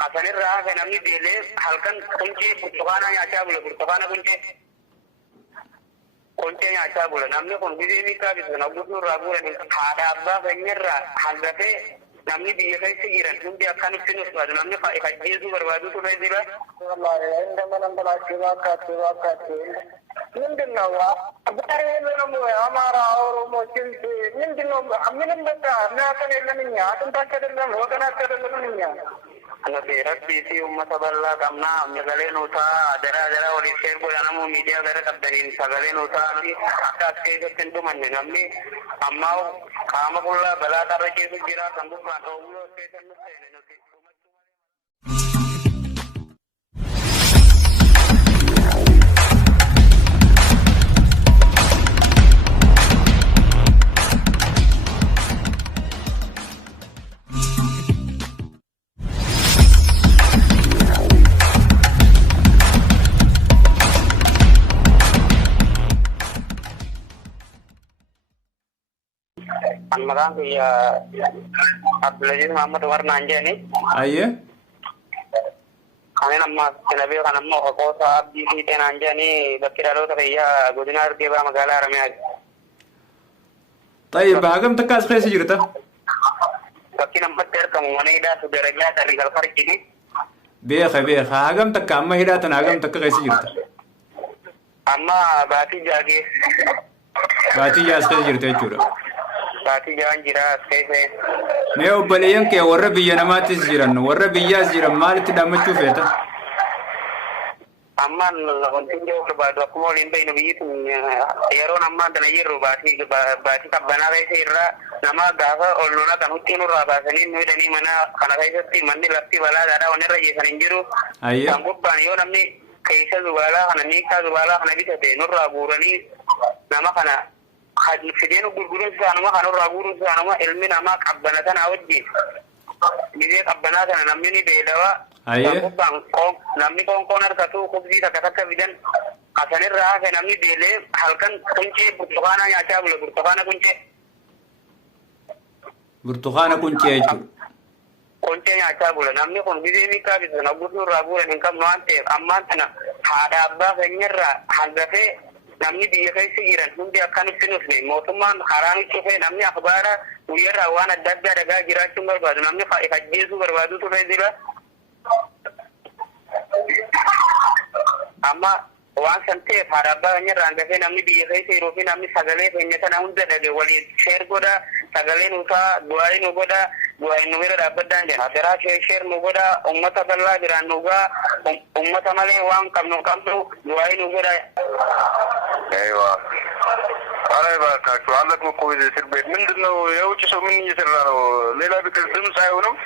عشان الراه كان أمي ديله هلكن كنتي برتقانة يا شابولا برتقانة كنتي يا شابولا نامني كن بدي ميكا بس نقول رابولا هذا أبغى بنيرة هذا نامني بيجي سيران كنتي أكان فينوس بعد نامني فايجيزو بربادو تو بيجيبا والله عندما نبلا سواكات من دنوا أبغى منهم أمارا أو موسين من دنوا منهم بتا ما كان إلا مني أنت كذا هو كان كذا مني أنا في ربي في أمة بالله كمنا مغلين وتا درا وليشير بولانا مو ميديا درا كبدين سغلين وتا أكاد كيف كنتم من نمني أما كام كلا بلا ترى كيف جرا سامبو كانوا كيف Anmakan ya Abdulaziz Muhammad Warna Anjani. Aye. Kami nama Nabi kan nama Kosa Abdi Ten Anjani Bakira Lo ya Gudinar Deba Magala Ramya. طيب هاجم تكاس خيس جرتا. Bakina Mater kamu mana ida sudah rega dari Galfar ini. بيخ هاجم تك أما هيدا هاجم تك خيس جرتا. Amma bati jagi. باتي جاس خيس جرتا جورا. Bati jangan jira kayaknya. نيو بليان كي ورا بيجانا ما تزجرن ورا بيجاز جرن مال تدام تشوفه. Aman untuk jauh kepada aku mau limpah ini begitu. Yaro nama dan yaro bati kabana saya nama gaha olona kan utinu rabasa ni nuda ni mana karena saya sih mandi lapti bala ada orang raja saninjuru. Aye. Sambut banyo namni kaisa zubala karena nikah zubala karena bisa denur raburani nama karena Fidenu gurgurun sa nama karena raburun sa nama ilmi nama kabana tan awji. Jadi kabana tan namni ni bedawa. Aye. Sambut bang kong namni kong konar satu kubzi tak bidan asalnya rah kan namni dele halkan kunci burtukana ya cabul burtukana kunci. برتقانة كنت يجو. Kunci ya cabul namni kon bidan ni kabi sana gurgur raburun ingkam nuante amantna hada abba kenyera hadafe namni dia kai sigiran mun dia kan finus ne motuman harami chufe namni akhbara uyara wana dagga daga gira chungal badu namni fa ikajjesu barbadu to dira amma wan sante haraba nyera ngake namni dia kai se rofi namni sagale penya kana unda dade wali share goda sagale nuta duai no goda duai no mera dabadan de hadara share no goda ummata balla gira no ga ummata male wan kamno duai no goda ايوه انا بقى عندك مكويز في البيت من انه يوجد سو من يسرانو ليلا بكردم سايونم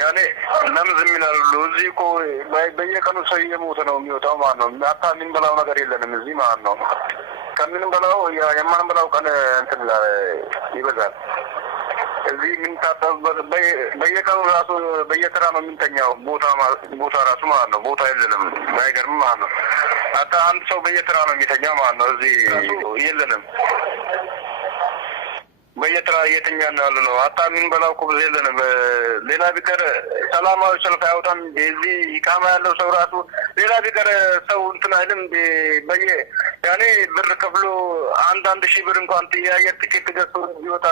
يعني نمز من اللوزي كو بيه كانوا سوي موتنو ميوتو مانو ناتا من بلاو نغير الا نمزي مانو كان من بلاو يا يمان بلاو كان انت لا يبزال እዚህ ምን ታጠብበት በየቀኑ ራሱ በየተራ ነው የምንተኛው ቦታ ራሱ ማለት ነው ቦታ የለንም ባይገርም ማለት ነው አታ አንድ ሰው በየተራ ነው የሚተኛው ማለት ነው እዚህ የለንም በየተራ እየተኛን ያለ ነው አታ ምን በላው ኩብ የለንም ሌላ ቢቀር ሰላማዊ ሰልፍ አይወጣም እዚህ ኢቃማ ያለው ሰው ራሱ ሌላ ቢቀር ሰው እንትን አይልም በየ ያኔ ብር ከፍሎ አንድ ሺህ ብር እንኳን የአየር ትኬት ገዝቶ ይወጣ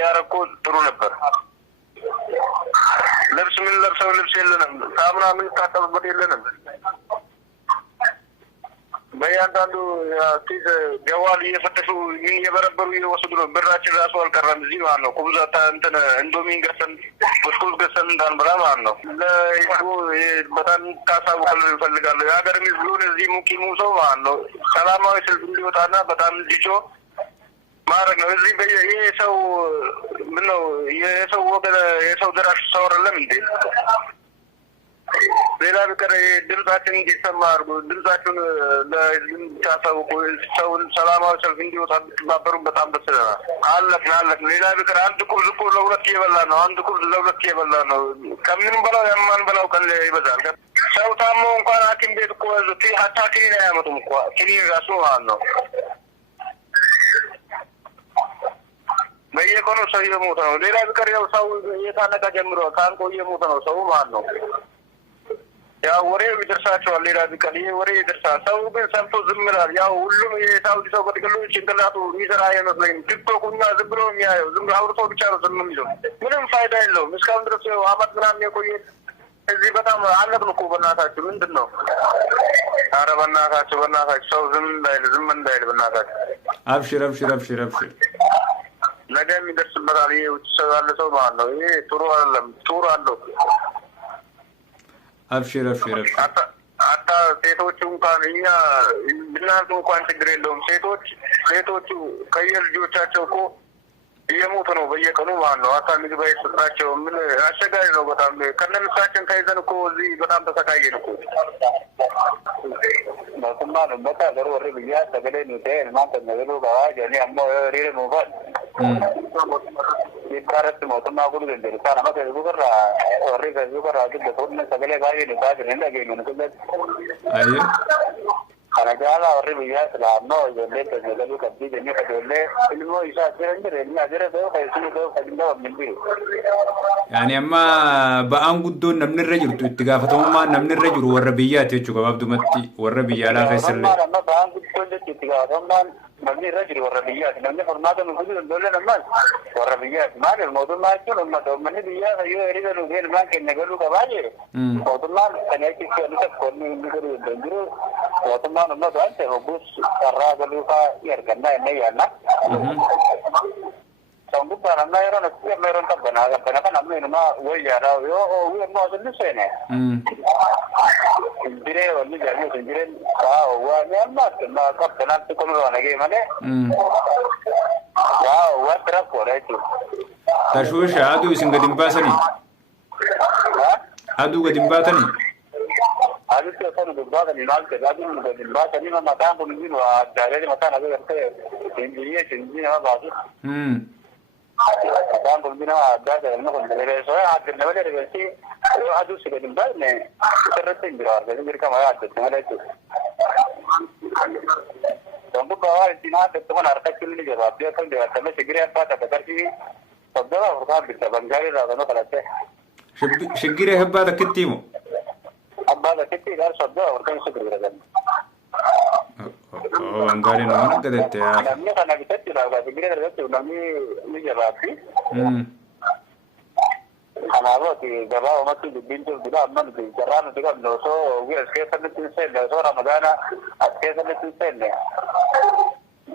ያረኮ ጥሩ ነበር ልብስ ምን ለብሰው ልብስ የለንም ሳሙና ምን ታጠብበት የለንም በያንዳንዱ ቲዝ ገዋል እየፈተሹ ምን የበረበሩ እየወሰዱ ነው ብራችን ራሱ አልቀረም እዚህ ማለት ነው ኩብዛታ እንትን እንዶሚን ገሰን ብስኩት ገሰን እንዳንበላ ማለት ነው ለይሁ በጣም ታሳውቀን እንፈልጋለን የሀገር ሚዝሉን እዚህ ሙቂሙ ሰው ማለት ነው ሰላማዊ ሰልፍ እንዲወጣና በጣም እንዲጮ ማድረግ ነው እዚህ ይሄ ሰው ምን ነው የሰው ወገን የሰው ደራሽ ሰው አይደለም እንዴ ሌላ ቢቀር ድምጻችን እንዲሰማ አድርጎ ድምጻችን ለታሳውቁ ሰውን ሰላማዊ ሰልፍ እንዲወጣ ባበሩ በጣም ደስ ይላል አለፍ ሌላ ቢቀር አንድ ኩብ ዝቁ ለሁለት እየበላ ነው አንድ ኩብ ለሁለት እየበላ ነው ከምንም በላው የማን በላው ቀን ይበዛል ሰው ታሞ እንኳን ሐኪም ቤት እኮ ሀታ ክኒን አያመጡም እኮ ክኒን ራሱ ማለት ነው በየቀኑ ሰው እየሞተ ነው። ሌላ ቢቀር ያው ሰው እየታነቀ ጀምሮ ካንቆ እየሞተ ነው ሰው ማለት ነው። ያው ወሬው ይደርሳቸዋል። ሌላ ቢቀር ይሄ ወሬ ይደርሳል። ሰው ግን ሰምቶ ዝም ይላል። ያው ሁሉም የሳውዲ ሰው በጥቅሉ ጭንቅላቱ የሚሰራ አይመስለኝም። ቲክቶኩኛ ዝም ብሎ የሚያየው ዝም ብሎ አውርቶ ብቻ ነው ዝም የሚለው። ምንም ፋይዳ የለውም። እስካሁን ድረስ አመት ምናምን የቆየ እዚህ በጣም አለብን እኮ በእናታችሁ ምንድን ነው? ኧረ በእናታችሁ ሰው ዝም እንዳይል በእናታችሁ። አብሽር ነገ የሚደርስበታል። ይሄ ውጭ ሰው ያለ ሰው ማለት ነው። ይሄ ጥሩ አይደለም። ጡር አለው። አብሽር አታ ሴቶቹ እንኳን እኛ ብናንተ እንኳን ችግር የለውም። ሴቶቹ ከየልጆቻቸው እኮ እየሞቱ ነው በየቀኑ ማለት ነው። አታ ምግብ አይሰጣቸው። ምን አስቸጋሪ ነው በጣም። ከነምሳችን ተይዘን እኮ እዚህ በጣም ተሰቃየን እኮ። ሞቱማ ነው መታገሩ ወሬ ብያ ተገለኝ ነው ማንተ ነገሩ ባዋጅ እኔ አሞ ሬሬ ነው ባል ይካረጥ ሞቱማ ጉድ እንደል ታና ማከ ጉራ ወሬ ጉራ አግደ ሆነ ተገለ ጋይ ነው ባጅ እንደገኝ ነው ከለት አይ ካናጃላ ወሬ ብያ ስላኖ የለተ ነገሩ ከዲ ደኝ ከደለ ኢልሞ ይሳሰረ እንደኛ አገረ ደው ከይሱ ደው ከዲንዳ ምንቢ يعني أما بأنقدون نمن الرجل تتجافتهم ما نمن الرجل والربيات يجوا قبض متي والربية لا خسر لي. ما بأنقدون تتجافتهم ما نمن الرجل والربيات نمن فرماته من كل الدولة نمن والربيات ما الموضوع ما يكون ما ده من الربيات هيو يريد الرجال ما كان نقوله كباجة. موضوع ما كان يكفي أن تكون من كل الدنيا. موضوع ما نمن ده أنت ربوس الرجل كا يركنا إنه يانا. Sanggup barang naik orang itu mereka tak benar, kan ambil nama wajah yo, mau jadi sana. Sendiri orang jadi sendiri, wajah emas, nak benar tu kalau orang lagi mana? Wajah terap orang itu. Tashush, adu ising gadimba sani. Adu gadimba tani. Adu tu asal gadimba tani, nal ke adu gadimba tani mana makan pun ini jadi makan ada yang sendiri apa bagus. Dan pembina ada dalam konsentrasi soal ada level regulasi ada sudah dimana ni terus berada jadi mereka mana ada dengan itu. Untuk bawa Cina teman artikel ini jawab dia kan dia kami segera apa kata kerja sabda orang bisa banggai lah kalau kalau saya. Segera hebat tak ketimu. Abah tak keti kan sabda orang segera kan. Oh, anggarin mana kedete ya? Namanya karena kita tidak ada segera terus namanya ini jawab sih. Karena apa sih jawab masih dibintu tidak aman sih. Jangan juga dosa, gue sekarang itu sen, dosa Ramadan, sekarang itu sen ya.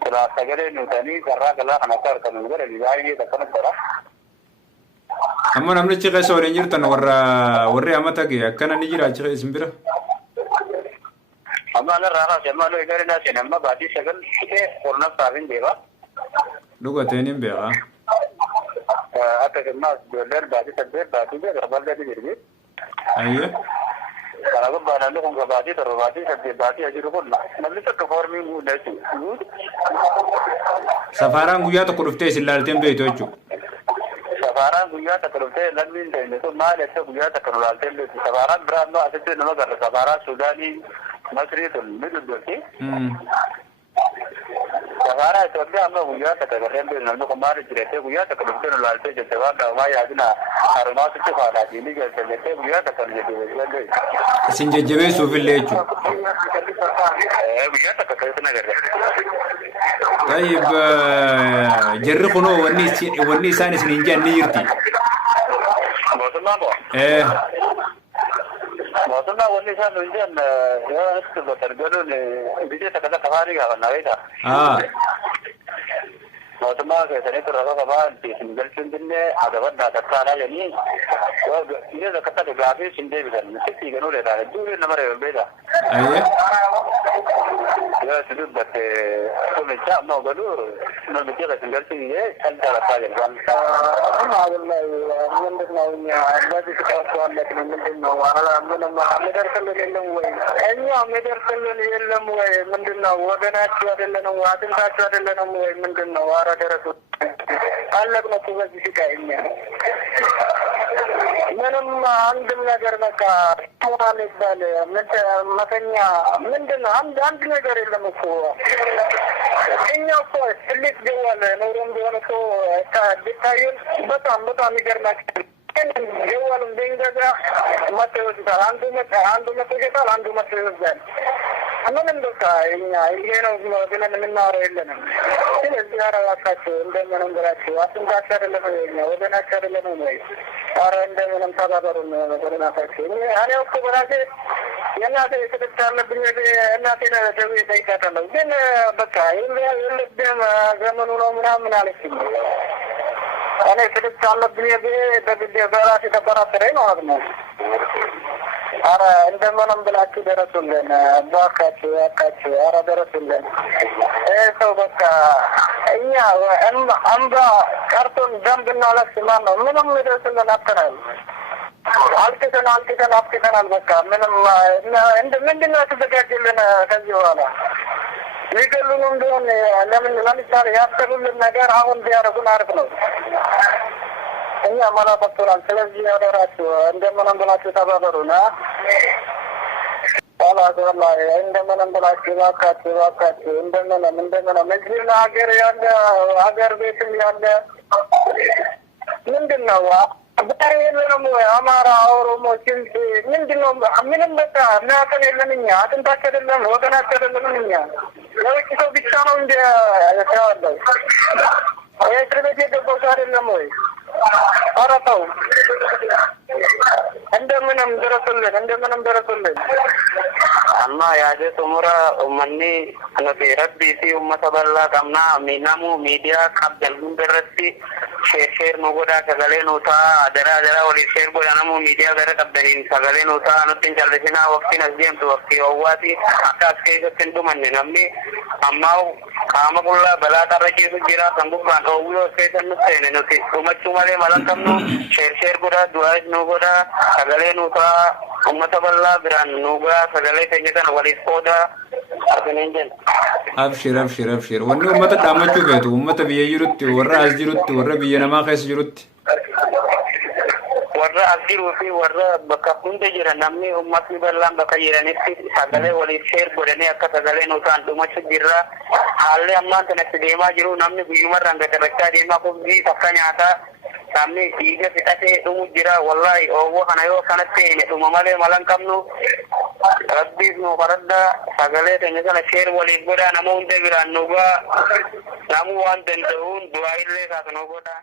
Kalau segera nutani karena kalau anak kan juga dari tak kena terah. Amma namni cika sore nyirtan warra amata ge akkana ni jira cika isimbira. Amma ana rara jama lo igare na sene amma badi sagal ke korna savin deva. Lugo tenin bega. Ata jama dollar badi sabbe badi ge rabal de dirgi. Ayye. Kana go bana lo ko badi tar badi sabbe badi ajiru ko namni to performing u lesu. Safaran guya to kurufte silalten be tochu. Safaran guya ta kurufte lalmin de to mal ese guya ta kurulalte le safaran brando asete no gar safaran sudani Masri tu, middle berarti. Sekarang itu dia ambil guya tak kerana dia nak kemarin cerita guya tak kerana dia lalu je jawab dah ya ada harus itu pada ini je cerita guya tak kerana dia. Sinje jawa sufil lecu. Guya tak kerana dia. Tapi jeruk kono warni sana seninja nirti. Maksudnya apa? Maksudnya wanita sana ujian ya itu tergolong ni bisa tak kata kafari kan naik dah. Maksudnya saya itu rasa kapan di single sendiri ada benda tak ada jadi ini dah kata grafis sendiri kan mesti kan udah dah dulu nomor yang beda. Ayah. Ya sudah berarti aku macam mau gaduh nak bicara single sendiri kan tak ada kan. Allah mendengar naunya ada di sekolah lagi mendengar wala mendengar ameder kalau lelang way. Ini ameder kalau lelang way mendengar wadana cuaca lelang wadin cuaca lelang way mendengar ada rasul. Allah nak tugas di kayaknya. Menam andam nagar maka tuan itu le, makanya mendengar andam nagar lelang semua. እኛ እኮ ትልቅ ጀዋል ኖሮ እንደሆነ እኮ ብታዩን በጣም ይገርማችኋል። ጀዋል እንደገዛ መቶ ይወስዳል። አንዱ መቶ ይገዛል፣ አንዱ መቶ ይወስዳል። ምንም በቃ እኛ ይሄ ነው ብለን የምናወራው የለንም። ስለዚህ ኧረ እባካችሁ እንደምንም ብላችሁ አትንካችሁ አይደለም ወይ እኛ ወገናችሁ አይደለም ወይ? ኧረ እንደምንም ተባበሩን በእናታችሁ። እኔ እኮ በራሴ የእናቴ ስድስት አለብኝ እናቴን ደውዬ እጠይቃታለሁ። ግን በቃ የለብህም ዘመኑ ነው ምናምን አለችኝ። እኔ ስድስት አለብኝ በግዴ በራሴ ተጠራጥረኝ ማለት ነው። ኧረ እንደምንም ብላችሁ ደረሱልን እባካችሁ እባካችሁ። ኧረ ደረሱልን። ሰው በቃ እኛ አምባ ቀርቶን ደም ብናለቅስ ማን ነው ምንም ይደርስልን አጥተናል። አልቅተናል። በቃ ምንም ምንድን ነው የተዘጋጀልን ከዚህ በኋላ? ሊገሉን እንደሆን ለምሳሌ ያሰሉልን ነገር አሁን ቢያደርጉን አሪፍ ነው። እኛ ማላፈጥራል። ስለዚህ ያደራችሁ እንደምንም ብላችሁ ተባበሩና ወላሂ እንደምንም ብላችሁ እባካችሁ እንደምንም እዚህ ሀገር ቤትም ያለ ምንድን ነው ዛሬ የለንም ወይ አማራ ኦሮሞ ስንት ምንድን ነው? ምንም በቃ እናያተን የለን እኛ አጥንታቸው አይደለም ወገናቸው አይደለም እኛ የውጭ ሰው ብቻ ነው እንደ ያለው የእስር ቤት የገባው ሰው አይደለም ወይ? ኧረ ተው እንደምንም ደረሱልን። amma yaade sumura ummanni nuti rabbii fi ummata bal'aa qabna minamu miidiyaa qabdan hundarratti sheer nu godhaa sagalee nu ta'a adara waliif sheer godhanamu miidiyaa gara qabdaniin sagalee nu ta'a nutti hin jallisinaa waqtiin as deemtu waqtii ho'aati akka as keessatti hin dhumanne namni ammaa qaama qullaa balaa tarra keessa jira kan gubbaan dhoowwii as keessan nutti seene nuti dhumachuu malee malan qabnu sheer godhaa du'aa nu godhaa sagalee nu ta'a ummata bal'aa biraan nuugaa sagalee keenya kana waliif qooda arganii jenna. Abshir. Wanni ummata dhaammachuu feetu ummata biyya jirutti warra as jirutti warra biyya namaa keessa jirutti. Warra as jiruu fi warra bakka hunda jiran namni ummatni bal'aan bakka jiranitti sagalee waliif sheer godhanii akka sagalee nu ta'an dhumachuu jirra. Haalli ammaan kanatti deemaa jiru namni guyyumarraan gadarrachaa deemaa kubbii takka nyaataa. Namni dhiiga fixatee dhumu jira wallahi owwo kana yoo kanatti dhuma malee malan qabnu rabbiif nu faradda sagalee keenya kana sheer waliif godhaa nama hunda biraan nugaa namu waan danda'uun du'aa illee kaasa nu godhaa.